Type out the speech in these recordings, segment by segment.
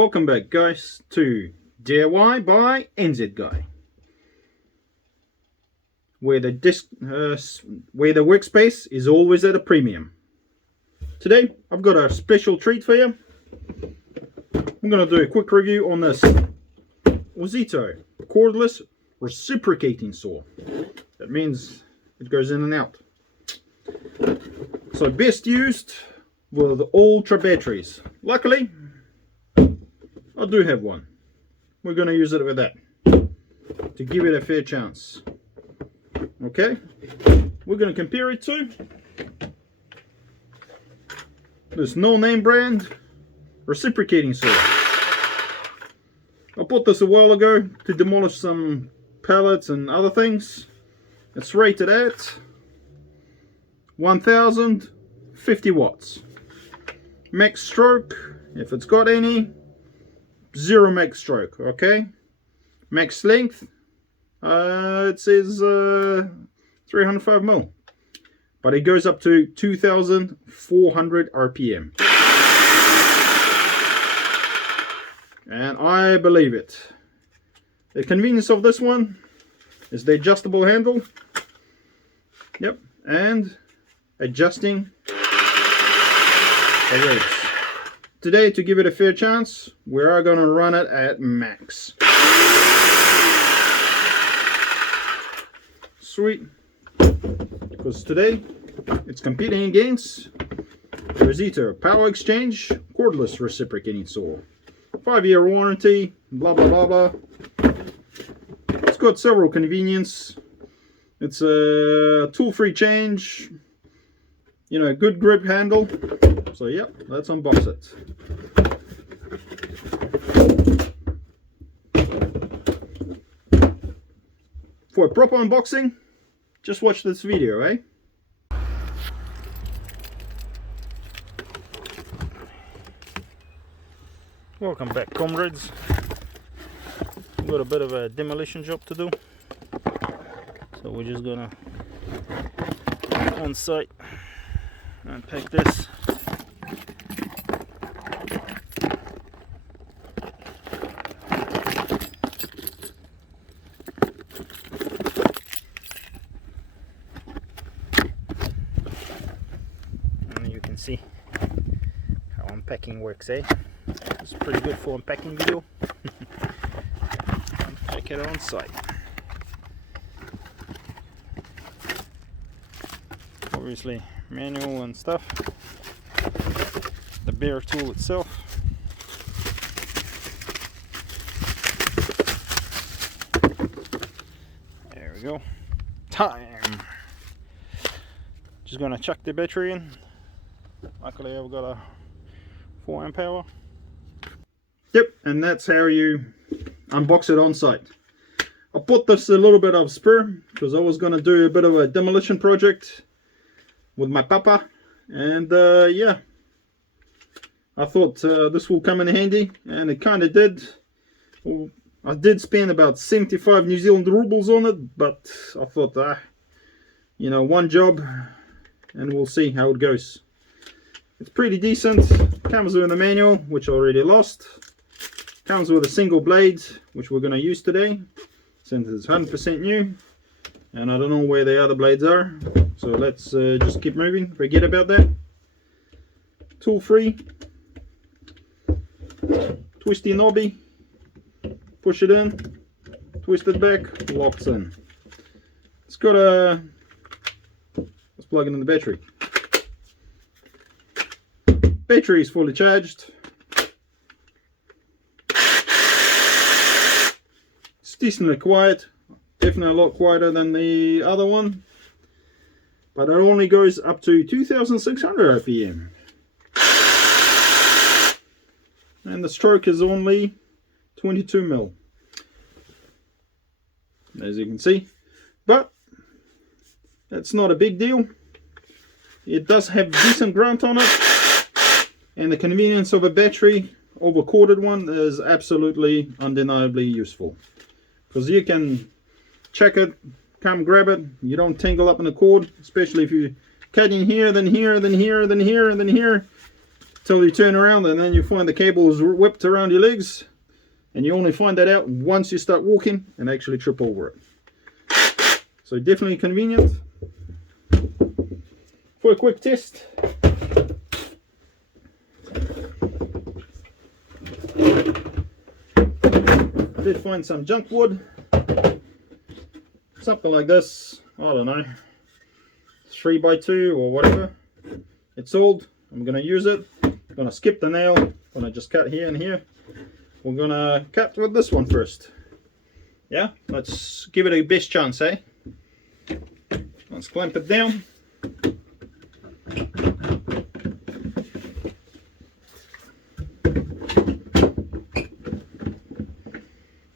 Welcome back, guys, to DIY by NZguy, where the workspace is always at a premium. Today, I've got a special treat for you. I'm going to do a quick review on this OZITO Cordless Reciprocating saw. That means it goes in and out. So best used with ultra batteries. Luckily, I do have one. We're going to use it with that to give it a fair chance. Okay, we're going to compare it to this no-name brand reciprocating saw. I bought this a while ago to demolish some pallets and other things. It's rated at 1050 watts. Max stroke, if it's got any, 0 max stroke. Okay, max length, it says 305 mil, but it goes up to 2400 RPM, and I believe it. The convenience of this one is the adjustable handle. Yep, and adjusting the rates. Today, to give it a fair chance, we are going to run it at max. Sweet, because today it's competing against the OZITO Power Exchange Cordless Reciprocating saw. 5-year warranty, blah blah blah blah. It's got several convenience. It's a tool-free change, you know, good grip handle. So yep, let's unbox it. For a proper unboxing, just watch this video, eh? Welcome back, comrades. We've got a bit of a demolition job to do, so we're just gonna on site unpack this. And you can see how unpacking works, eh? It's pretty good for unpacking video. Unpack it on site. Obviously manual and stuff. The bare tool itself. There we go. Time. Just gonna chuck the battery in. Luckily I've got a 4 amp hour. Yep, and that's how you unbox it on site. I put this a little bit of spur because I was gonna do a bit of a demolition project with my papa, and yeah, I thought this will come in handy, and it kind of did. Well, I did spend about 75 New Zealand rubles on it, but I thought, you know, one job and we'll see how it goes. It's pretty decent. Comes with a manual, which I already lost. Comes with a single blade, which we're going to use today since it's 100% new, and I don't know where the other blades are. So let's just keep moving, forget about that. Tool free, twisty knobby, push it in, twist it back, locks in. It's got a, let's plug it in the battery. Battery is fully charged. It's decently quiet, definitely a lot quieter than the other one. But it only goes up to 2600 RPM. And the stroke is only 22 mil, as you can see. But that's not a big deal. It does have decent grunt on it. And the convenience of a battery over corded one is absolutely undeniably useful. Because you can check it, come grab it, you don't tangle up in the cord, especially if you cut in here, then here, then here, then here, then here. till you turn around, and then you find the cable is whipped around your legs, and you only find that out once you start walking and actually trip over it. So definitely convenient. For a quick test, I did find some junk wood, something like this, I don't know, 3x2 or whatever. It's old. I'm going to use it. I'm going to skip the nail. I'm going to just cut here and here. We're going to cut with this one first. Yeah, let's give it a best chance, eh? Let's clamp it down.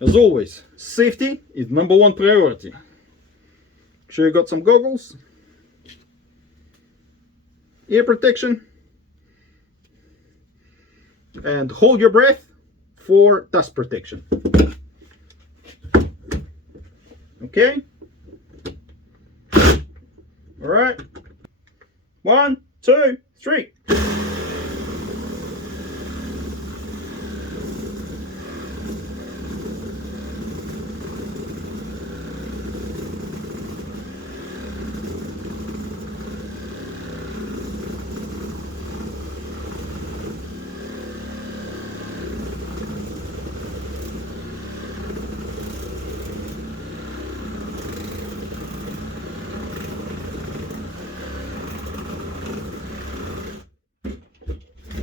As always, safety is #1 priority. Make sure you got some goggles, ear protection, and hold your breath for dust protection. Okay? Alright. 1, 2, 3.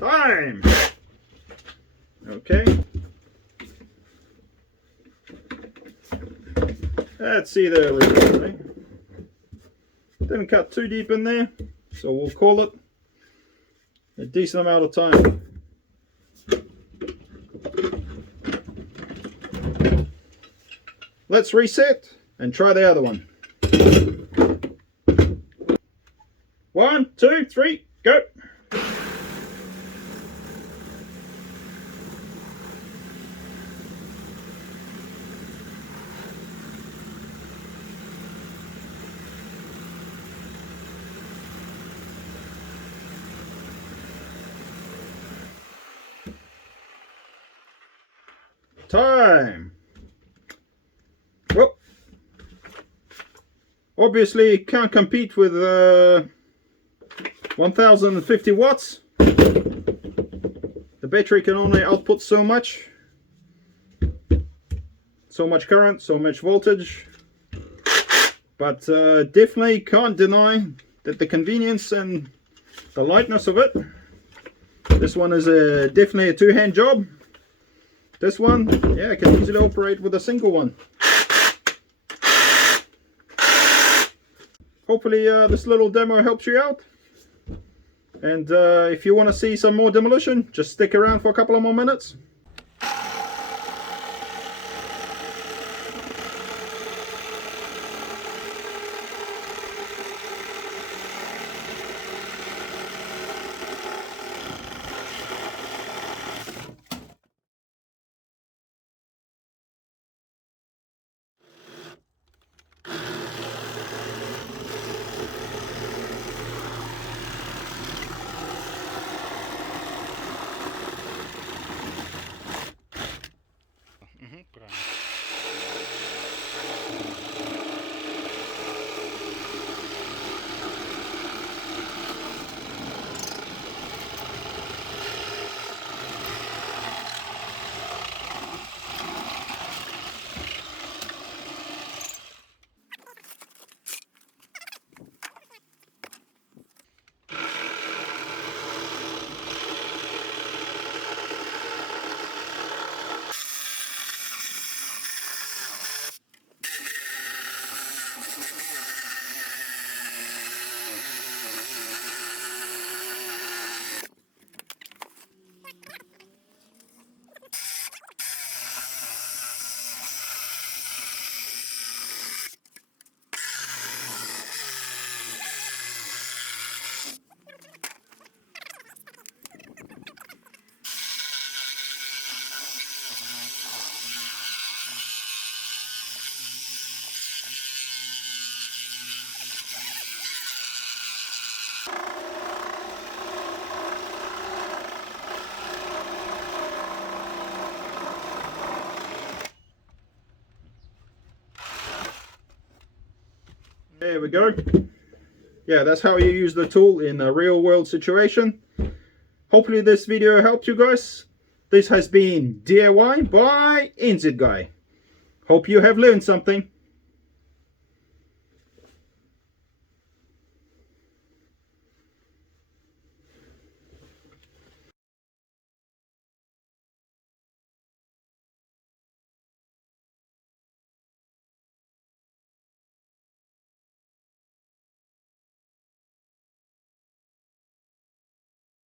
Time! Okay. Let's see there. Didn't cut too deep in there, so we'll call it a decent amount of time. Let's reset and try the other one. 1, 2, 3, go! Time. Well, obviously can't compete with 1050 watts. The battery can only output so much current, so much voltage, but definitely can't deny that the convenience and the lightness of it. This one is definitely a two-hand job. This one, yeah, I can easily operate with a single one. Hopefully this little demo helps you out. And if you want to see some more demolition, just stick around for a couple of more minutes. There we go. Yeah, that's how you use the tool in a real world situation. Hopefully this video helped you guys. This has been DIY by NZguy. Hope you have learned something.